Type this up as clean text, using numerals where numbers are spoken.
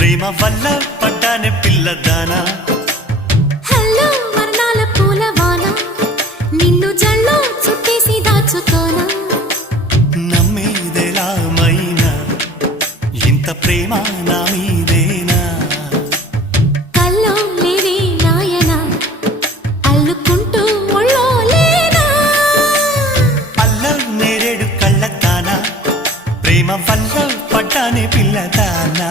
ప్రేమ వల్ల పడ్డానే పిల్లదానా హలో వర్ణాల పూలవాన నిన్ను జల్లో చుట్టేసి దాచుకోనా నమ్మేదెలా మైనా ఇంత ప్రేమ నా మీదేనా కల్లో లేవే నాయనా అల్లుకుంటూ ఒళ్ళో లేనా అల్ల నేరేడు కళ్ళతానా ప్రేమ వల్ల పడ్డానే పిల్లదానా